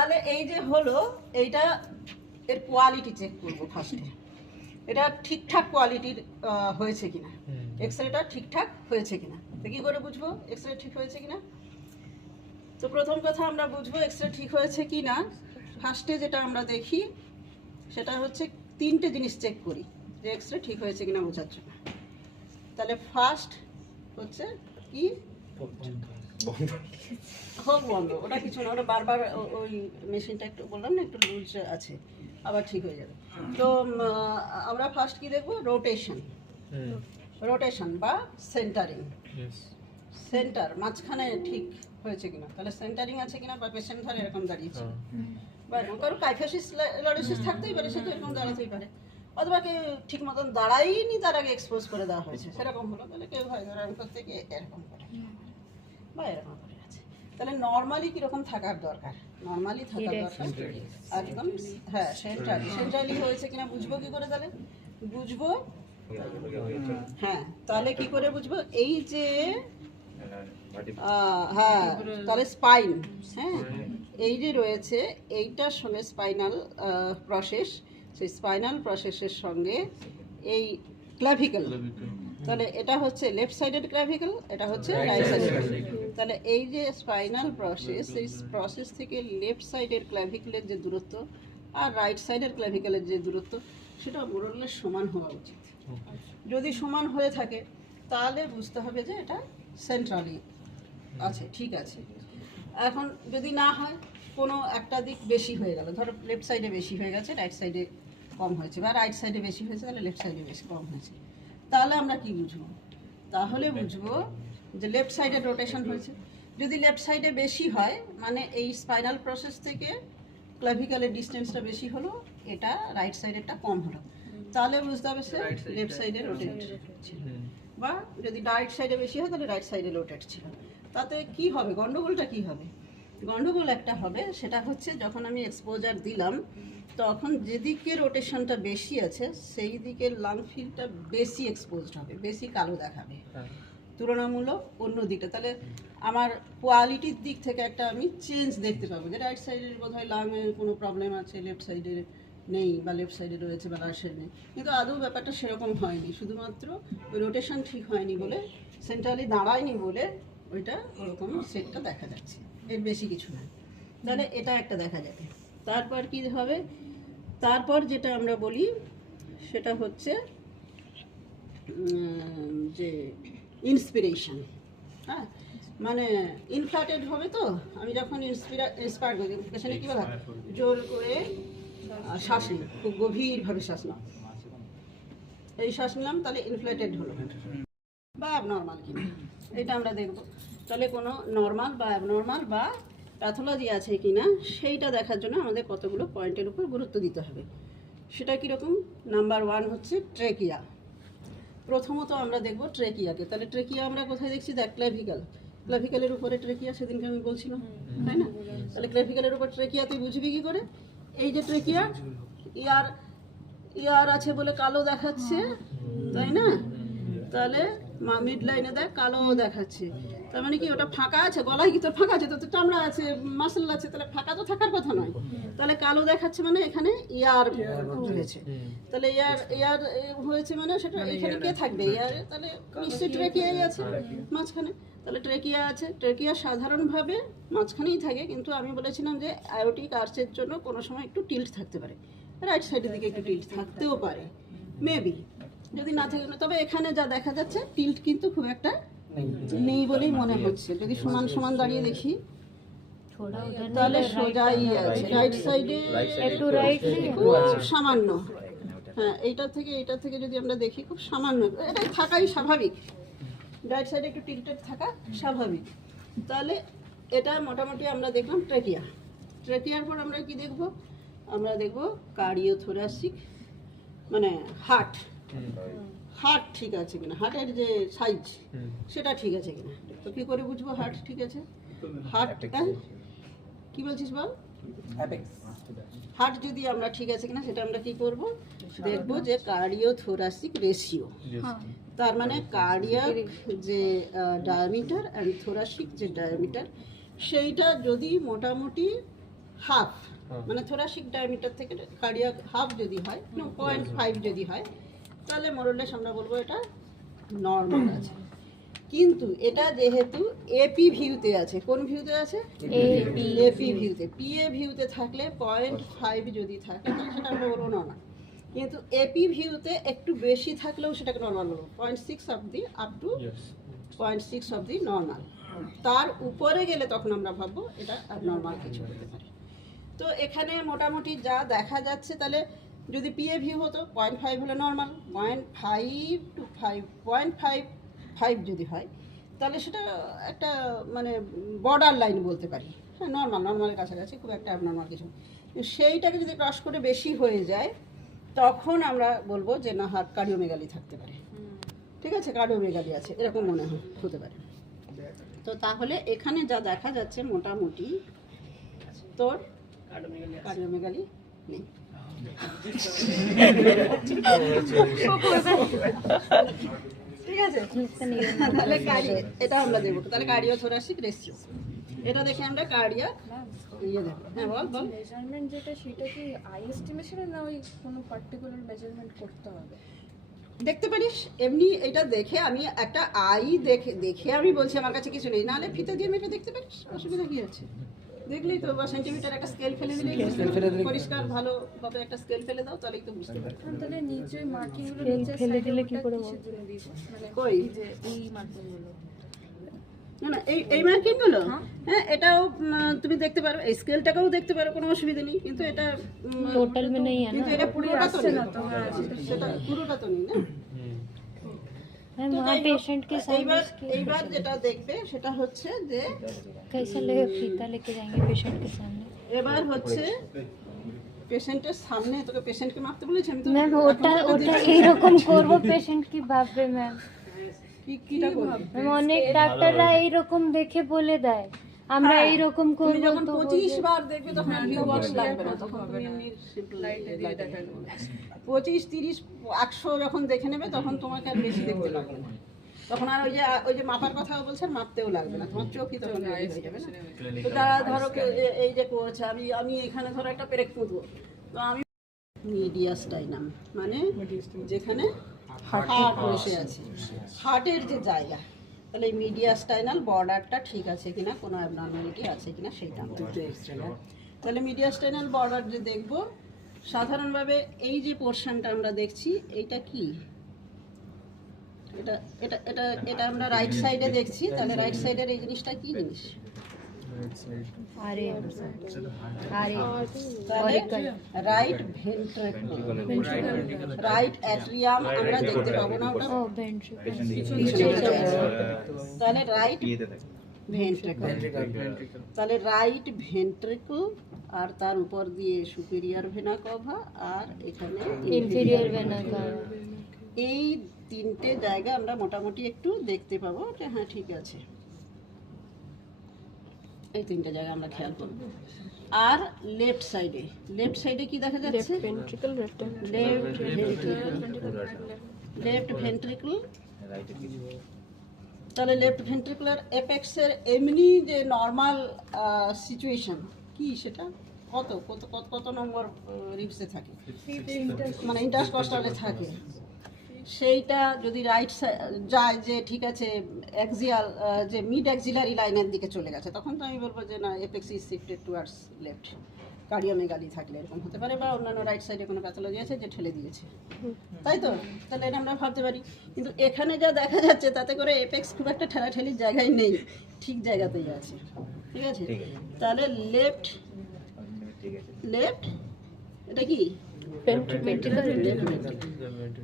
তাহলে এই যে হলো এইটা, এর কোয়ালিটি চেক করবো ফার্স্টে, এটা ঠিকঠাক কোয়ালিটির হয়েছে কিনা, এক্সরেটা ঠিকঠাক হয়েছে কিনা। তো কী করে বুঝবো এক্সরে ঠিক হয়েছে কিনা? তো প্রথম কথা আমরা বুঝবো এক্সরে ঠিক হয়েছে কিনা, ফার্স্টে যেটা আমরা দেখি সেটা হচ্ছে 3টে জিনিস চেক করি যে এক্সরে ঠিক হয়েছে কিনা বোঝার জন্য। তাহলে ফার্স্ট হচ্ছে কি, হোক বন্ধ, ওটা কিছু না, ওটা বারবার ওই মেশিনটা একটু বললাম না একটু লুজ আছে, আবার ঠিক হয়ে যাবে। তো আমরা ফার্স্ট কি দেখবো, রোটেশন, রোটেশন বা সেন্টারিং, সেন্টার মাঝখানে ঠিক হয়েছে কিনা, তাহলে সেন্টারিং আছে কিনা, বা পেশেন্ট ধর এরকম দাঁড়িয়েছে, বা কারো কাইফাসিস লরেসিস থাকতেই পারে, সে তো এরকম দাঁড়াতেই পারে, অথবা কেউ ঠিক মতন দাঁড়াইনি, তার আগে এক্সপোজ করে দেওয়া হয়েছে, সেরকম হলো, তাহলে কেউ হয় ধরেন করতে গিয়ে এরকম করে বা এরকম করে আছে। তাহলে নর্মালি কীরকম থাকার দরকার, নর্মালি থাকার দরকার একদম, হ্যাঁ সেন্ট্রালি হয়েছে কিনা বুঝবো কী করে, তাহলে বুঝবো, হ্যাঁ তাহলে কি করে বুঝবো, এই যে হ্যাঁ তাহলে স্পাইন, হ্যাঁ এই যে রয়েছে এইটার সঙ্গে স্পাইনাল প্রসেস, সেই স্পাইনাল প্রসেসের সঙ্গে এই ক্লাভিকল, তাহলে এটা হচ্ছে লেফট সাইডেড ক্লাভিকল, এটা হচ্ছে রাইট সাইডেড, তাহলে এই যে স্পাইনাল প্রসেস, এই প্রসেস থেকে লেফট সাইডের ক্লাভিকলের যে দূরত্ব আর রাইট সাইডের ক্লাভিকলের যে দূরত্ব সেটা মোরলে সমান হওয়া উচিত। যদি সমান হয়ে থাকে তাহলে বুঝতে হবে যে এটা সেন্ট্রালি আছে, ঠিক আছে। এখন যদি না হয়, কোনো একটা দিক বেশি হয়ে গেল, ধরো লেফট সাইডে বেশি হয়ে গেছে, রাইট সাইডে কম হয়েছে, বা রাইট সাইডে বেশি হয়েছে তাহলে লেফট সাইডে বেশি কম হয়েছে, তাহলে আমরা কি বুঝবো, তাহলে বুঝবো যে লেফট সাইডে রোটেশন হয়েছে। যদি লেফট সাইডে বেশি হয় মানে এই স্পাইনাল প্রসেস থেকে ক্লাভিক্যালের ডিস্টেন্সটা বেশি হলো, এটা রাইট সাইডেরটা কম হলো, তাহলে বুঝতে হবে সে লেফট সাইডে রোটেট ছিল, বা যদি রাইট সাইডে বেশি হয় তাহলে রাইট সাইডে রোটেট ছিল। তাতে কি হবে, গন্ডগোলটা কি হবে, গন্ডগোল একটা হবে, সেটা হচ্ছে যখন আমি এক্সপোজার দিলাম তখন যেদিকে রোটেশনটা বেশি আছে সেই দিকে লাং ফিল্ডটা বেশি এক্সপোজড হবে, বেশি কালো দেখাবে তুলনামূলক অন্য দিকটা। তাহলে আমার কোয়ালিটির দিক থেকে একটা আমি চেঞ্জ দেখতে পাবো, যে রাইট সাইডের বোধহয় লাংয়ে কোনো প্রবলেম আছে, লেফট সাইডে নেই, বা লেফট সাইডে রয়েছে বা রাইট সাইডে নেই, কিন্তু আদৌ ব্যাপারটা সেরকম হয়নি, শুধুমাত্র ওই রোটেশন ঠিক হয়নি বলে, সেন্ট্রালি দাঁড়ায়নি বলে ওইটা ওরকম সেটটা দেখা যাচ্ছে, এর বেশি কিছু না। তাহলে এটা একটা দেখা যাবে। তারপর কি হবে, তারপর যেটা আমরা বলি সেটা হচ্ছে যে ইন্সপিরেশন, হ্যাঁ মানে ইনফ্ল্যাটেড হবে, তো আমি যখন ইন্সপায়ার করি পেশেন্টে কী বলা, জোর করে শ্বাস নিই, খুব গভীরভাবে শ্বাস নাও, এই শ্বাস নিলাম, তাহলে ইনফ্ল্যাটেড হলো বা অ্যাবনর্মাল কিনা এটা আমরা দেখব। তাহলে কোনো নর্মাল বা অ্যাবনর্মাল বা প্যাথোলজি আছে কিনা সেইটা দেখার জন্য আমাদের কতগুলো পয়েন্টের উপর গুরুত্ব দিতে হবে। সেটা কীরকম, নাম্বার 1 হচ্ছে ট্রেকিয়া। প্রথমত আমরা দেখব ট্রেকিয়াকে। তাহলে ট্রেকিয়া আমরা কোথায় দেখছি, দেখ ক্লাভিক্যাল, ক্লাভিক্যালের উপরে ট্রেকিয়া, সেদিনকে আমি বলছিলাম তাই না, তাহলে ক্লাভিক্যালের উপর ট্রেকিয়া তুই বুঝবি কী করে, এই যে ট্রেকিয়া ইয়ার আছে বলে কালো দেখাচ্ছে তাই না, তাহলে মিড লাইনে দেখ কালো দেখাচ্ছে, তার মানে কি ওটা ফাঁকা আছে, গলায় কি তোর ফাঁকা আছে, তো চামড়া আছে, মাসল আছে, তাহলে ফাঁকা তো থাকার কথা নয়, তাহলে কালো দেখাচ্ছে মানে এখানে ইয়ার হয়েছে, তাহলে ইয়ার হয়েছে মানে সেটা এখানে কে থাকবে ইয়ার, তাহলে নিশ্চয়ই ট্রেকিয়াই আছে মাঝখানে, তাহলে ট্রেকিয়া আছে। ট্রেকিয়া সাধারণভাবে মাঝখানেই থাকে, কিন্তু আমি বলেছিলাম যে আয়োটিক আর্চের জন্য কোনো সময় একটু টিল্ট থাকতে পারে, রাইট সাইডের দিকে একটু টিল্ট থাকতেও পারে মেবি, যদি না থাকে, তবে এখানে যা দেখা যাচ্ছে টিল্ট কিন্তু খুব একটা নেই বলেই মনে হচ্ছে, যদি সমান সমান দাঁড়িয়ে দেখি তাহলে সোজাই আছে, রাইট সাইডে একটু রাইট খুব সামান্য, হ্যাঁ এইটা থেকে যদি আমরা দেখি খুব সামান্য, এটাই থাকাই স্বাভাবিক, রাইট সাইডে একটু টিল্টেড থাকা স্বাভাবিক। তাহলে এটা মোটামুটি আমরা দেখলাম ট্রেকিয়া। ট্রেকিয়ার পর আমরা কি দেখব, আমরা দেখব কার্ডিওথোরাসিক, মানে হার্ট, হার্ট ঠিক আছে কিনা, হার্টের যে সাইজ সেটা ঠিক আছে কিনা। তো কী করে বুঝবো হার্ট ঠিক আছে, হার্টটা কি বলছিস বল, হার্ট যদি আমরা ঠিক আছে কিনা সেটা আমরা কি করব, দেখব যে কার্ডিওথোরাসিক রেশিও, তার মানে কার্ডিয়াক যে ডায়ামিটার অ্যান্ড থোরাসিক যে ডায়ামিটার সেইটা যদি মোটামুটি হাফ, মানে থোরাসিক ডায়ামিটার থেকে কার্ডিয়াক হাফ যদি হয়, 0.5 যদি হয়, তাহলে মোরলেস আমরা বলবো এটা নর্মাল আছে। কিন্তু এটা যেহেতু এপি ভিউতে আছে, কোন ভিউতে আছে? এপি ভিউতে। পিএ ভিউতে থাকলে 0.5 যদি থাকে তাহলে সেটা আমরা বলবো নর্মাল। কিন্তু এপি ভিউতে একটু বেশি থাকলেও সেটাকে নর্মাল বলবো, 0.6 অবধি আপ টু 0.6 অবধি নর্মাল। তার উপরে গেলে তখন আমরা ভাববো এটা নর্মাল কিছু হতে পারে। তো এখানে মোটামুটি যা দেখা যাচ্ছে, তাহলে যদি পিএ ভিউ হতো 0.5 হলে নর্মাল, 0.5 to 5 যদি হয় তাহলে সেটা একটা মানে বর্ডার লাইন বলতে পারি, হ্যাঁ নর্মালের কাছাকাছি, খুব একটা অ্যাবনর্মাল কিছু। সেইটাকে যদি ক্রস করে বেশি হয়ে যায় তখন আমরা বলবো যে না হার্ট কার্ডিওমেগালি থাকতে পারে, ঠিক আছে, কার্ডিওমেগালি আছে এরকম মনে হতে পারে। তো তাহলে এখানে যা দেখা যাচ্ছে মোটামুটি তোর কার্ডিওমেগালি নেই। ঠিক আছে, তাহলে এটা আমরা দেবো, তাহলে কার্ডিওথোরাসিক রেশিও এটা দেখে আমরা কার্ডিয়াক ইয়ে দেবো। হ্যাঁ বল। মেজারমেন্ট যেটা, সেটা কি আই এস্টিমেশন না ওই কোনো পার্টিকুলার মেজারমেন্ট করতে হবে? দেখতে পারিস এমনি এটা দেখে, আমি একটা আই দেখে আমি বলছি আমার কাছে কিছু নেই, নাহলে ফিতে দিয়ে মেপে দেখতে পারিস, অসুবিধা কি আছে? দেখলেই তো, বা সেন্টিমিটার একটা স্কেল ফেলে দিলেই পরিষ্কার ভালোভাবে একটা স্কেল ফেলে দাও, তাহলেই তো বুঝতে পারবে। তাহলে নিচে মার্কিংগুলো নিচে ফেলে দিলে কি করে বলবো? মানে কই যে এই মার্কিংগুলো, না এই মার্কিংগুলো, হ্যাঁ এটাও তুমি দেখতে পারো, এই স্কেলটাকেও দেখতে পারো, কোনো অসুবিধা নেই। কিন্তু এটা টোটাল में नहीं है কিন্তু ना, এটা পুরোটা তো নেই, সেটা পুরোটা তো নেই না। मैम वहाँ पेशेंट के सामने এইবার যেটা দেখবে সেটা হচ্ছে যে कैसा ले फीता लेके जाएंगे पेशेंट के सामने। এবার হচ্ছে পেশেন্টের সামনে, তোকে পেশেন্টকে মাপতে বলেছি আমি তো। ম্যাম ওটা এইরকম করব পেশেন্ট কি ভাববে ম্যাম? কিটা করবি? ম্যাম অনেক ডাক্তাররা এইরকম দেখে বলে দেয় আমরা এইরকম তুমি করব, যখন তো 25 বার দেখবে তখন ভিউ বক্স লাগবে না, তখন তুমি এমনি সিম্পল লাইটে দিয়ে দেখাবে। 25 30 100 যখন দেখে নেবে তখন তোমাকে আর বেশি দেখতে লাগবে না, তখন আর ওই যে মাপার কথাও বলছে আর মাপতেও লাগবে না, তোমার চোখই তখন হয়ে যাবে না। তো যারা ধরো এই যে করছে, আমি এখানে ধরো একটা পেরেক পুঁতবো, তো আমি মিডিয়াস্টাইনাম মানে যেখানে হার্ট বসে আছে, হার্টের যে জায়গা, তাহলে এই মিডিয়াস্টাইনাল বর্ডারটা ঠিক আছে কিনা, কোনো অ্যাবনর্মালিটি আছে কিনা সেইটা আমরা দেখব। তাহলে মিডিয়াস্টাইনাল বর্ডার যে দেখব, সাধারণভাবে এই যে পোর্শনটা আমরা দেখছি এইটা কি, এটা এটা এটা এটা আমরা রাইট সাইডে দেখছি, তাহলে রাইট সাইডের এই জিনিসটা কি জিনিস? আরে আরে রাইট ভেন্ট্রিকল, রাইট অ্যাট্রিয়াম আমরা দেখতে পাবো না, ওটা ও ভেন্ট্রিকল, তাহলে রাইট ভেন্ট্রিকল, তাহলে রাইট ভেন্ট্রিকল, আর তার উপর দিয়ে সুপিরিয়র ভেনা কাভা, আর এখানে ইনফেরিয়র ভেনা কাভা। এই তিনটে জায়গা আমরা মোটামুটি একটু দেখতে পাবো যে হ্যাঁ ঠিক আছে, এই তিনটে জায়গা আমরা খেয়াল করব। আর লেফট সাইডে কি দেখা যাচ্ছে? লেফট ভেন্ট্রিকল, তাহলে লেফট ভেন্ট্রিকুলার এপেক্সের এমনি যে নর্মাল সিচুয়েশন কি, সেটা কত কত কত নম্বর রিপসে থাকে, মানে ইন্টারকস্টালে থাকে, সেইটা যদি রাইট যায় যে ঠিক আছে অ্যাক্সিয়াল যে মিড অ্যাক্সিলারি লাইনের দিকে চলে গেছে, তখন তো আমি বলবো যে না apex is shifted towards left, cardiomegaly থাকলে এরকম হতে পারে, বা অন্যান্য রাইট সাইডে কোনো প্যাথোলজি আছে যে ঠেলে দিয়েছে, তাই তো, তাহলে এটা আমরা ভাবতে পারি। কিন্তু এখানে যা দেখা যাচ্ছে তাতে করে এপেক্স খুব একটা ঠেলাঠেলির জায়গায় নেই, ঠিক জায়গাতেই আছে, ঠিক আছে। তাহলে লেফট এটা কি ভেন্ট্রিকল,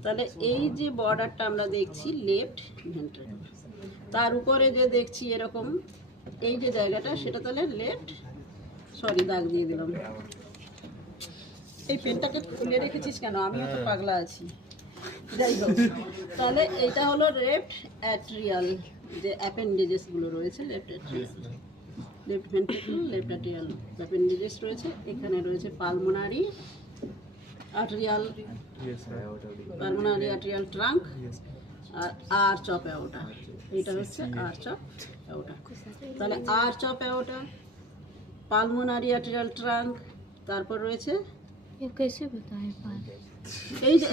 তাহলে এই যে বর্ডারটা আমরা দেখছি লেফট ভেন্ট্রিকল, তার উপরে যে দেখছি এরকম এই যে জায়গাটা, সেটা তাহলে লেফট, সরি দাগ দিয়ে দিলাম, এই পেনটাকে খুলে রেখেছিস কেন, আমিও তো পাগলা আছি, যাই হোক, তাহলে এটা হলো লেফট অ্যাট্রিয়াল, যে অ্যাপেন্ডেজেসগুলো রয়েছে left atrial, left ventricle, left atrial appendages রয়েছে, এখানে রয়েছে pulmonary arterial, pulmonary arterial trunk, আর আর্চ অফ অ্যাওর্টা, এটা হচ্ছে আর্চ অফ অ্যাওর্টা। তাহলে arch of aorta pulmonary arterial trunk, তারপর রয়েছে ये कैसे बताएं पाल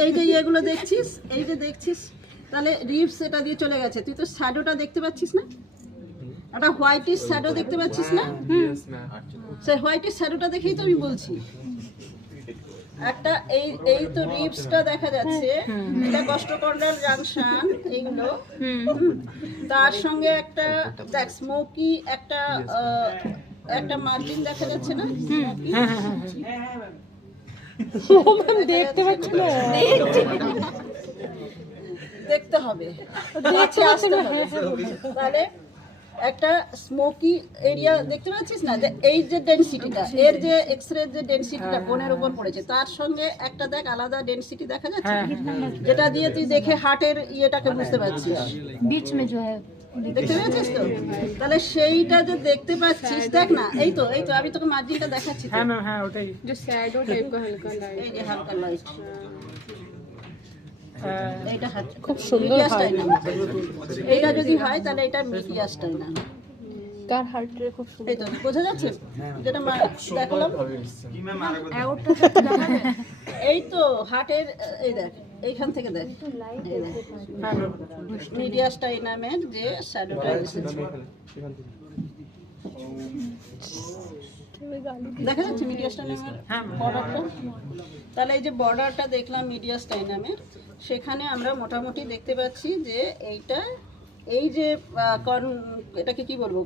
এই যে এগুলো দেখছিস, এই যে দেখছিস, তাহলে রিবস এটা দিয়ে চলে গেছে। তুই তো শ্যাডোটা দেখতে পাচ্ছিস না, একটা হোয়াইটিশ শ্যাডো দেখতে পাচ্ছিস না? সেই হোয়াইটিশ শ্যাডোটা দেখেই তো আমি বলছি। একটা এই তো রিবসটা দেখা যাচ্ছে, এটা কস্টোকন্ডাল জাংশন, এইগুলো তার সঙ্গে একটা দেখ স্মোকি একটা মার্জিন দেখা যাচ্ছে না? देखते बच्चे ना দেখতে হবে, দেখতে আসতে হবে। তাহলে একটা স্মোকি এরিয়া দেখতে পাচ্ছিস না, যে এই যে ডেনসিটিটা, এর যে এক্সরে যে ডেনসিটিটা বোনের উপর পড়েছে, তার সঙ্গে একটা দেখ আলাদা ডেনসিটি দেখা যাচ্ছে, যেটা দিয়ে তুই দেখে হার্টের ইয়েটাকে বুঝতে পারছিস। बीच में जो है দেখতে পেয়েছিস তো? তাহলে সেইটা যে দেখতে পাচ্ছিস, দেখ না, এই তো আমি তোকে মার্জিনটা দেখাচ্ছি তো। जो शैडो टाइप का हल्का लाइट। এই যে হালকা লাইট, এইটা খুব সুন্দর হয়। এইটা যদি হয় তাহলে এটা মিডিয়াস্টাই না, কার হার্ট রেট খুব এই তো বোঝা যাচ্ছে যেটা দেখলাম। এই তো হার্টের, এই দেখ এইখান থেকে দেখ, মিডিয়াস্টাই নামের যে শ্যাডোটা এসেছে, দেখা যাচ্ছে মিডিয়াস্টাইনামের বর্ডারটা। তাহলে এই যে বর্ডারটা দেখলাম মিডিয়াস্টাইনামের, সেখানে আমরা মোটামুটি দেখতে পাচ্ছি যে এইটা, এই যে এটাকে কি বলবো,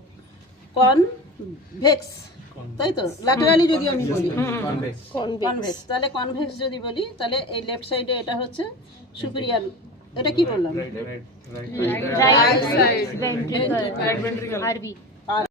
কনভেক্স, তাই তো? ল্যাটারালি যদি আমি বলি কনভেক্স, তাহলে কনভেক্স যদি বলি, তাহলে এই লেফট সাইডে এটা হচ্ছে সুপিরিয়র, এটা কি বললাম? Right side ventricle RV